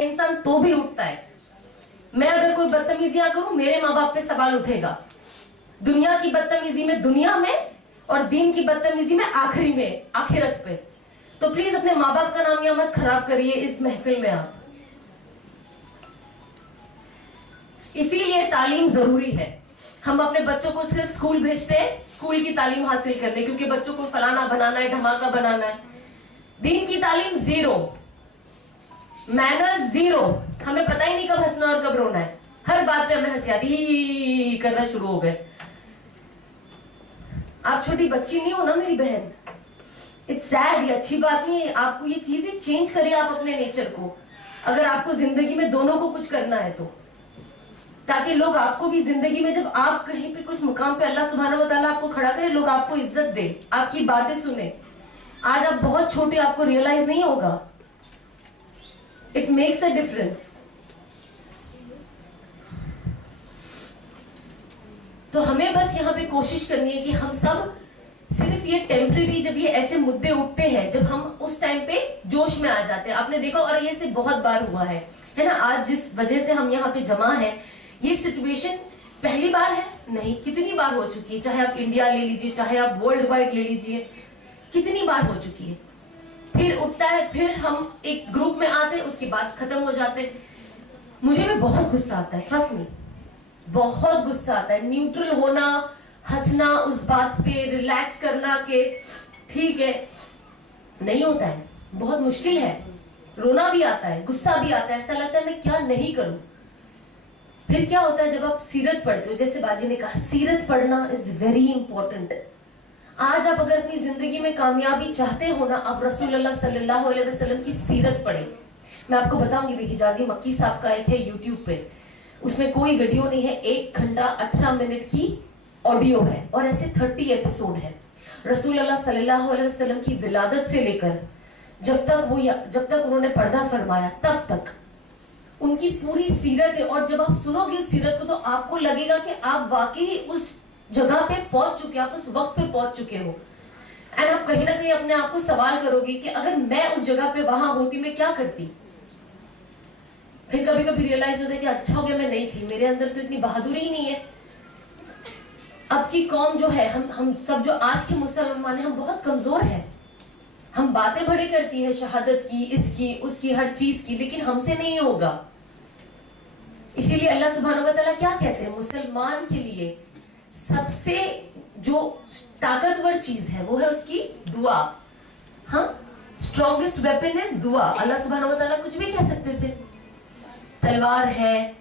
इंसान तो भी उठता है। मैं अगर कोई बदतमीजियां करूं, मेरे माँ बाप पे सवाल उठेगा। दुनिया की बदतमीजी में दुनिया में, और दीन की बदतमीजी में आखिरी में, आखिरत पे। तो प्लीज अपने माँ बाप का नाम या मत खराब करिए इस महफिल में आप। इसीलिए तालीम जरूरी है। हम अपने बच्चों को सिर्फ स्कूल भेजते हैं स्कूल की तालीम हासिल करने, क्योंकि बच्चों को फलाना बनाना है, धमाका बनाना है। दीन की तालीम जीरो, मैनर्स जीरो। हमें पता ही नहीं कब हंसना और कब रोना है। हर बात पे हमें हंसी आती, ही करना शुरू हो गए। आप छोटी बच्ची नहीं हो ना मेरी बहन। इट्स सैड, ये अच्छी बात नहीं है। आपको ये चीजें चेंज करिए आप अपने नेचर को, अगर आपको जिंदगी में दोनों को कुछ करना है तो, ताकि लोग आपको भी जिंदगी में, जब आप कहीं पे कुछ मुकाम पे अल्लाह सुब्हानहू व तआला आपको खड़ा करे, लोग आपको इज्जत दे, आपकी बातें सुने। आज आप बहुत छोटे, आपको रियलाइज नहीं होगा। It makes a difference. तो हमें बस यहाँ पे कोशिश करनी है कि हम सब सिर्फ ये टेम्परेरी, जब ये ऐसे मुद्दे उठते हैं, जब हम उस टाइम पे जोश में आ जाते हैं। आपने देखा, और ये से बहुत बार हुआ है ना। आज जिस वजह से हम यहाँ पे जमा हैं, ये सिचुएशन पहली बार है नहीं, कितनी बार हो चुकी है। चाहे आप इंडिया ले लीजिए, चाहे आप वर्ल्ड वाइड ले लीजिए, कितनी बार हो चुकी है। फिर उठता है, फिर हम एक ग्रुप में आते हैं, उसके बाद खत्म हो जाते हैं। मुझे भी बहुत गुस्सा आता है, ट्रस्ट मी, बहुत गुस्सा आता है। न्यूट्रल होना, हंसना उस बात पे, रिलैक्स करना के ठीक है, नहीं होता है, बहुत मुश्किल है। रोना भी आता है, गुस्सा भी आता है, ऐसा लगता है मैं क्या नहीं करूं। फिर क्या होता है जब आप सीरत पढ़ते हो, जैसे बाजी ने कहा, सीरत पढ़ना इज वेरी इंपॉर्टेंट। आज आप अगर अपनी जिंदगी में कामयाबी चाहते हो ना, आप रसूलुल्लाह सल्लल्लाहु अलैहि वसल्लम की सीरत पढ़ें। मैं आपको बताऊंगी, भी हिजाजी मक्की साहब का एक है यूट्यूब पे, उसमें कोई वीडियो नहीं है, 1 घंटा 18 मिनट की ऑडियो है, और ऐसे 30 एपिसोड है। रसूलुल्लाह सल्लल्लाहु अलैहि वसल्लम की विलादत से लेकर जब तक उन्होंने पर्दा फरमाया तब तक उनकी पूरी सीरत है। और जब आप सुनोगे उस सीरत को, तो आपको लगेगा कि आप वाकई उस जगह पे पहुंच चुके, आप उस वक्त पे पहुंच चुके हो। एंड आप कहीं ना कहीं अपने आप को सवाल करोगे कि अगर मैं उस जगह पे वहां होती, मैं क्या करती। फिर कभी कभी रियलाइज होता है कि अच्छा हो गया मैं नहीं थी, मेरे अंदर तो इतनी बहादुरी ही नहीं है। अब की कौम जो है, हम सब जो आज के मुसलमान हैं, हम बहुत कमजोर हैं। हम बातें बड़ी करती है शहादत की, इसकी उसकी, हर चीज की, लेकिन हमसे नहीं होगा। इसीलिए अल्लाह सुब्हानहू व तआला क्या कहते हैं, मुसलमान के लिए सबसे जो ताकतवर चीज है वो है उसकी दुआ। हाँ, स्ट्रॉन्गेस्ट वेपन इज दुआ। अल्लाह सुब्हानहू व तआला कुछ भी कह सकते थे, तलवार है,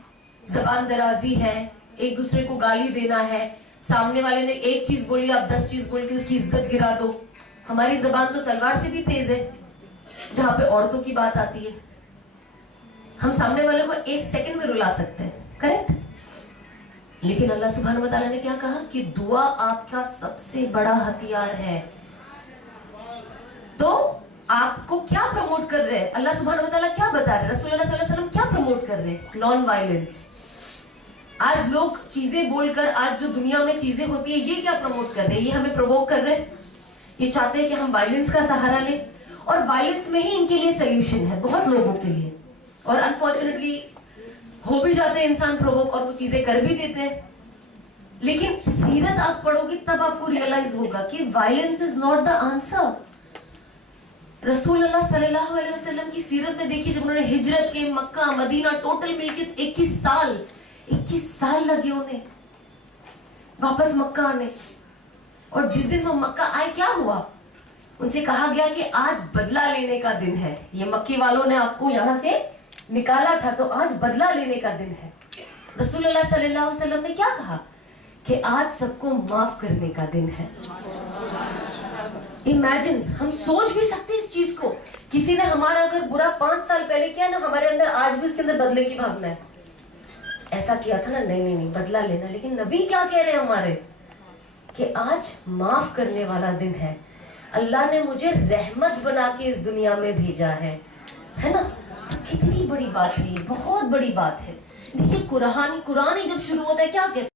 जबान दराजी है, एक दूसरे को गाली देना है, सामने वाले ने एक चीज बोली, आप 10 चीज बोल के उसकी इज्जत गिरा दो। हमारी जबान तो तलवार से भी तेज है, जहां पे औरतों की बात आती है। हम सामने वाले को 1 सेकंड में रुला सकते हैं, करेक्ट। लेकिन अल्लाह सुब्हानहू व तआला ने क्या कहा कि दुआ आपका सबसे बड़ा हथियार है। तो आपको क्या प्रमोट कर रहे हैं अल्लाह सुब्हानहू व तआला, क्या बता रहे हैं रसूलुल्लाह सल्लल्लाहु अलैहि वसल्लम, क्या प्रमोट कर रहे हैं, नॉन वायलेंस। आज लोग चीजें बोलकर, आज जो दुनिया में चीजें होती है, ये क्या प्रमोट कर रहे हैं, ये हमें प्रोवोक कर रहे हैं। ये चाहते हैं कि हम वायलेंस का सहारा लें, और वायलेंस में ही इनके लिए सोल्यूशन है बहुत लोगों के लिए। और अनफॉर्चुनेटली हो भी जाते हैं इंसान प्रोवोक, और वो चीजें कर भी देते हैं। लेकिन सीरत आप पढ़ोगे तब आपको रियलाइज होगा कि violence is not the answer. रसूलुल्लाह सल्लल्लाहु अलैहि वसल्लम की सीरत में देखिए, जब उन्होंने हिजरत के मक्का मदीना टोटल मिलकर 21 साल लगे उन्हें वापस मक्का आने। और जिस दिन वो मक्का आए, क्या हुआ, उनसे कहा गया कि आज बदला लेने का दिन है। ये मक्के वालों ने आपको यहां से निकाला था, तो आज बदला लेने का दिन है। रसूलुल्लाह सल्लल्लाहु अलैहि वसल्लम ने क्या कहा कि आज सबको माफ करने का दिन है। इमेजिन, हम सोच भी सकते हैं इस चीज को। किसी ने हमारा अगर बुरा 5 साल पहले किया ना, हमारे अंदर आज भी उसके अंदर बदले की भावना है। ऐसा किया था ना, नहीं बदला लेना। लेकिन नबी क्या कह रहे हैं हमारे, कि आज माफ करने वाला दिन है। अल्लाह ने मुझे रहमत बना के इस दुनिया में भेजा है ना। तो कितनी बड़ी बात है, बहुत बड़ी बात है। देखिए, कुरान ही जब शुरू होता है क्या कहते हैं,